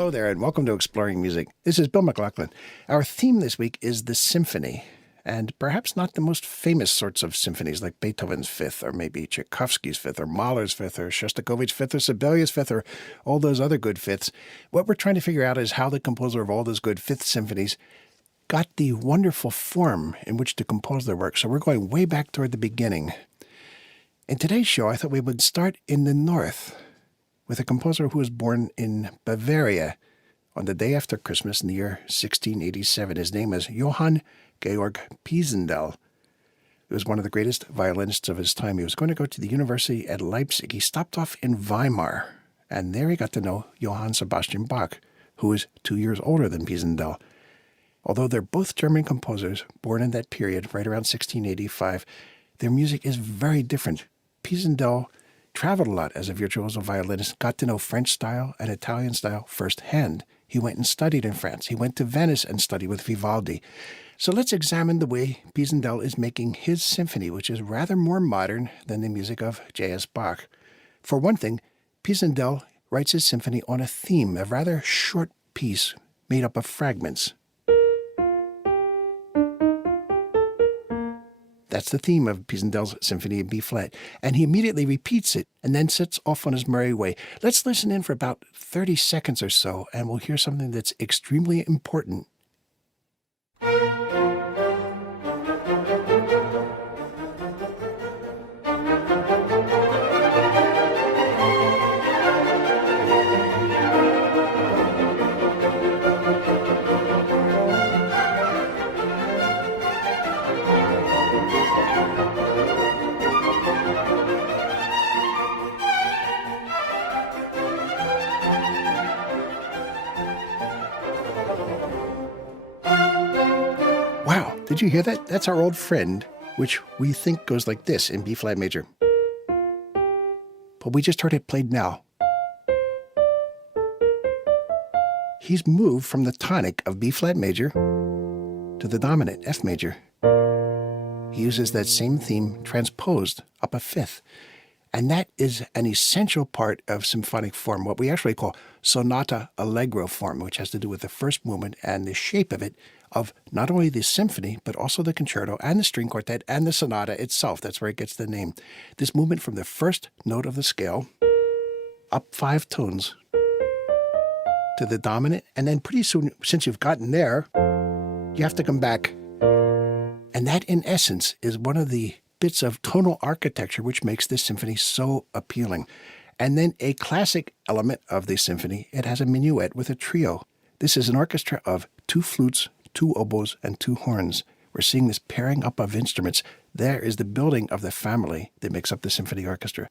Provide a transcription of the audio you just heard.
Hello there, and welcome to Exploring Music. This is Bill McGlaughlin. Our theme this week is the symphony, and perhaps not the most famous sorts of symphonies like Beethoven's Fifth, or maybe Tchaikovsky's Fifth, or Mahler's Fifth, or Shostakovich's Fifth, or Sibelius' Fifth, or all those other good fifths. What we're trying to figure out is how the composer of all those good fifth symphonies got the wonderful form in which to compose their work. So we're going way back toward the beginning. In today's show, I thought we would start in the north with a composer who was born in Bavaria on the day after Christmas in the year 1687. His name is Johann Georg Pisendel. He was one of the greatest violinists of his time. He was going to go to the university at Leipzig. He stopped off in Weimar, and there he got to know Johann Sebastian Bach, who was 2 years older than Pisendel. Although they're both German composers born in that period, right around 1685, their music is very different. Pisendel traveled a lot as a virtuoso violinist, got to know French style and Italian style firsthand. He went and studied in France. He went to Venice and studied with Vivaldi. So let's examine the way Pisendel is making his symphony, which is rather more modern than the music of J.S. Bach. For one thing, Pisendel writes his symphony on a theme, a rather short piece made up of fragments. That's the theme of Pisendel's Symphony in B-flat, and he immediately repeats it and then sets off on his merry way. Let's listen in for about 30 seconds or so, and we'll hear something that's extremely important. Wow, did you hear that? That's our old friend, which we think goes like this in B-flat major. But we just heard it played now. He's moved from the tonic of B-flat major to the dominant F major. He uses that same theme transposed up a fifth. And that is an essential part of symphonic form, what we actually call sonata allegro form, which has to do with the first movement and the shape of it, of not only the symphony, but also the concerto and the string quartet and the sonata itself. That's where it gets the name. This movement from the first note of the scale, up 5 tones, to the dominant, and then pretty soon, since you've gotten there, you have to come back. And that, in essence, is one of the bits of tonal architecture which makes this symphony so appealing. And then a classic element of the symphony, it has a minuet with a trio. This is an orchestra of 2 flutes, 2 oboes, and 2 horns. We're seeing this pairing up of instruments. There is the building of the family that makes up the symphony orchestra.